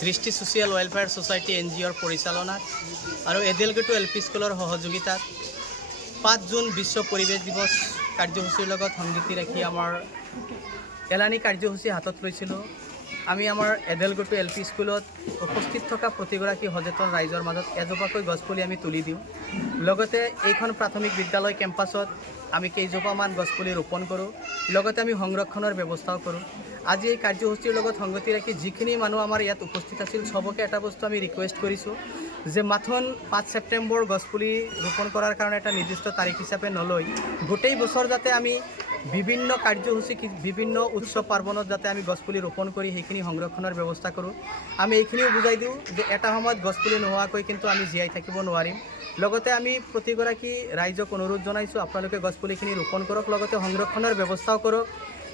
দৃষ্টি social welfare society NGOৰ পৰিচালনাত আৰু এডেলগেটু LP স্কুলৰ সহযোগিতাত 5 জুন বিশ্ব পৰিৱেশ দিৱস কাৰ্যসূচীৰ লগত সংগতি ৰাখি আমাৰ এলানি কাৰ্যসূচী হাতত লৈছিলোঁ। আমি আমাৰ এডেলগেটু LP স্কুলত উপস্থিত থকা প্ৰতিগৰাকী সচেতন ৰাইজৰ মাজত এজোপাকৈ গছপুলি আমি তুলি দিওঁ। লগতে এইখন প্ৰাথমিক বিদ্যালয় কেম্পাছত আমি কেইজোপামান গছপুলি ৰোপণ কৰোঁ। লগতে আমি সংৰক্ষণৰ ব্যৱস্থাও কৰোঁ। আজি এই কাৰ্যসূচীৰ লগত সংগতি ৰাখি যিখিনি মানুহ আমাৰ ইয়াত উপস্থিত আছিল সবকে এটা বস্তু আমি ৰিকুৱেষ্ট কৰিছোঁ যে মাথোন 5 ছেপ্টেম্বৰ গছপুলি ৰোপণ কৰাৰ কাৰণে এটা নিৰ্দিষ্ট তাৰিখ হিচাপে নলৈ গোটেই বছৰ যাতে আমি বিভিন্ন কাৰ্যসূচী বিভিন্ন উৎসৱ পাৰ্বণত যাতে আমি গছপুলি ৰোপণ কৰি সেইখিনি সংৰক্ষণৰ ব্যৱস্থা কৰোঁ। আমি এইখিনিও বুজাই দিওঁ যে এটা সময়ত গছপুলি নোহোৱাকৈ কিন্তু আমি জীয়াই থাকিব নোৱাৰিম। লগতে আমি প্ৰতিগৰাকী ৰাইজক অনুৰোধ জনাইছোঁ আপোনালোকে গছপুলিখিনি ৰোপণ কৰক, লগতে সংৰক্ষণৰ ব্যৱস্থাও কৰক।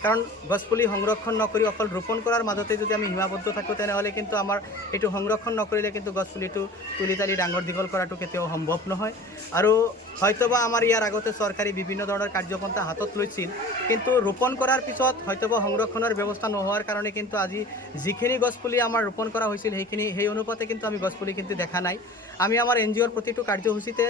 কাৰণ গছপুলি সংৰক্ষণ নকৰি অকল ৰোপণ কৰাৰ মাজতে যদি আমি সীমাবদ্ধ থাকোঁ তেনেহ'লে কিন্তু আমাৰ এইটো সংৰক্ষণ নকৰিলে কিন্তু গছপুলিটো তুলি তালি ডাঙৰ দীঘল কৰাটো কেতিয়াও সম্ভৱ নহয়। আৰু হয়তোবা আমাৰ ইয়াৰ আগতে চৰকাৰী বিভিন্ন ধৰণৰ কাৰ্যপন্থা হাতত লৈছিল, কিন্তু ৰোপণ কৰাৰ পিছত হয়তোবা সংৰক্ষণৰ ব্যৱস্থা নোহোৱাৰ কাৰণে কিন্তু আজি যিখিনি গছপুলি আমাৰ ৰোপণ কৰা হৈছিল সেই অনুপাতে কিন্তু আমি গছপুলি কিন্তু দেখা নাই। আমি আমাৰ NGOৰ প্ৰতিটো কাৰ্যসূচীতে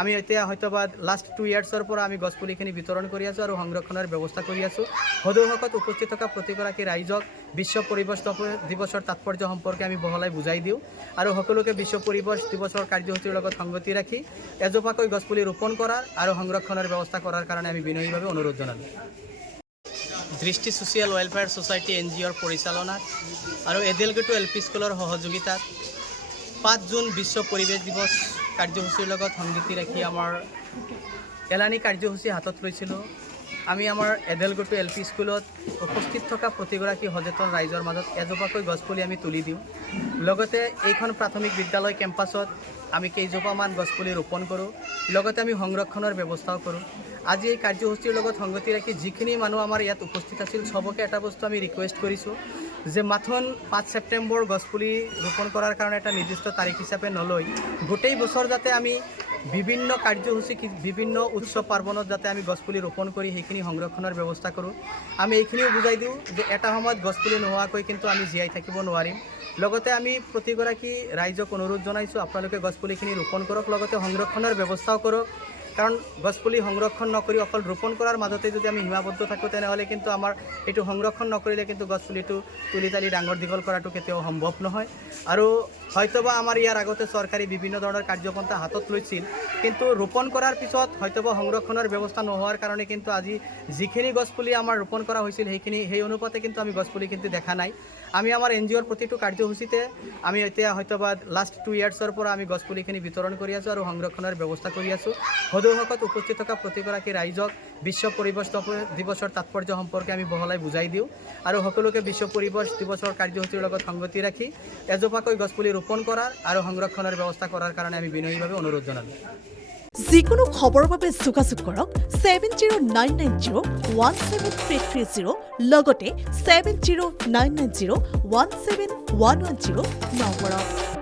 আমি এতিয়া হয়তোবা লাষ্ট 2 ইয়াৰ্ছৰ পৰা আমি গছপুলিখিনি বিতৰণ কৰি আছোঁ আৰু সংৰক্ষণৰ ব্যৱস্থা কৰি আছোঁ। সদৌসকত উপস্থিত থকা প্ৰতিগৰাকী ৰাইজক বিশ্ব পৰিৱেশ দিৱসৰ তাৎপৰ্য সম্পৰ্কে আমি বহলাই বুজাই দিওঁ আৰু সকলোকে বিশ্ব পৰিৱেশ দিৱসৰ কাৰ্যসূচীৰ লগত সংগতি ৰাখি এজোপাকৈ গছপুলি ৰোপণ কৰাৰ আৰু সংৰক্ষণৰ ব্যৱস্থা কৰাৰ কাৰণে আমি বিনয়ীভাৱে অনুৰোধ জনালোঁ। দৃষ্টি ছ'চিয়েল ৱেলফেয়াৰ ছ'চাইটি NGOৰ পৰিচালনাত আৰু এডেলগেটু LP স্কুলৰ সহযোগিতাত 5 জুন বিশ্ব পৰিৱেশ দিৱস কাৰ্যসূচীৰ লগত সংগতি ৰাখি আমাৰ এলানি কাৰ্যসূচী হাতত লৈছিলোঁ। আমি আমাৰ এডেলগেটু LP স্কুলত উপস্থিত থকা প্ৰতিগৰাকী সচেতন ৰাইজৰ মাজত এজোপাকৈ গছপুলি আমি তুলি দিওঁ। লগতে এইখন প্ৰাথমিক বিদ্যালয় কেম্পাছত আমি কেইজোপামান গছপুলি ৰোপণ কৰোঁ। লগতে আমি সংৰক্ষণৰ ব্যৱস্থাও কৰোঁ। আজি এই কাৰ্যসূচীৰ লগত সংগতি ৰাখি যিখিনি মানুহ আমাৰ ইয়াত উপস্থিত আছিল সবকে এটা বস্তু আমি ৰিকুৱেষ্ট কৰিছোঁ যে মাথোন 5 ছেপ্টেম্বৰ গছপুলি ৰোপণ কৰাৰ কাৰণে এটা নিৰ্দিষ্ট তাৰিখ হিচাপে নলৈ গোটেই বছৰ যাতে আমি বিভিন্ন কাৰ্যসূচী বিভিন্ন উৎসৱ পাৰ্বণত যাতে আমি গছপুলি ৰোপণ কৰি সেইখিনি সংৰক্ষণৰ ব্যৱস্থা কৰোঁ। আমি এইখিনিও বুজাই দিওঁ যে এটা সময়ত গছপুলি নোহোৱাকৈ কিন্তু আমি জীয়াই থাকিব নোৱাৰিম। লগতে আমি প্ৰতিগৰাকী ৰাইজক অনুৰোধ জনাইছোঁ আপোনালোকে গছপুলিখিনি ৰোপণ কৰক, লগতে সংৰক্ষণৰ ব্যৱস্থাও কৰক। কাৰণ গছপুলি সংৰক্ষণ নকৰি অকল ৰোপণ কৰাৰ মাজতে যদি আমি সীমাবদ্ধ থাকোঁ তেনেহ'লে কিন্তু আমাৰ এইটো সংৰক্ষণ নকৰিলে কিন্তু গছপুলিটো তুলি তালি ডাঙৰ দীঘল কৰাটো কেতিয়াও সম্ভৱ নহয়। আৰু হয়তোবা আমাৰ ইয়াৰ আগতে চৰকাৰী বিভিন্ন ধৰণৰ কাৰ্যপন্থা হাতত লৈছিল, কিন্তু ৰোপণ কৰাৰ পিছত হয়তোবা সংৰক্ষণৰ ব্যৱস্থা নোহোৱাৰ কাৰণে কিন্তু আজি যিখিনি গছপুলি আমাৰ ৰোপণ কৰা হৈছিল সেই অনুপাতে কিন্তু আমি গছপুলি কিন্তু দেখা নাই। আমি আমাৰ NGOৰ প্ৰতিটো কাৰ্যসূচীতে আমি এতিয়া হয়তোবা লাষ্ট 2 ইয়াৰ্ছৰ পৰা আমি গছপুলিখিনি বিতৰণ কৰি আছোঁ আৰু সংৰক্ষণৰ ব্যৱস্থা কৰি আছোঁ। সদৌসকত উপস্থিত থকা প্ৰতিগৰাকী ৰাইজক বিশ্ব পৰিৱেশ দিৱসৰ তাৎপৰ্য সম্পৰ্কে আমি বহলাই বুজাই দিওঁ আৰু সকলোকে বিশ্ব পৰিৱেশ দিৱসৰ কাৰ্যসূচীৰ লগত সংগতি ৰাখি এজোপাকৈ গছপুলি ৰোপণ কৰাৰ আৰু সংৰক্ষণৰ ব্যৱস্থা কৰাৰ কাৰণে আমি বিনয়ীভাৱে অনুৰোধ জনালোঁ। যিকোনো খবৰৰ বাবে যোগাযোগ কৰক 7099017330 লগতে 7099017110 নম্বৰত।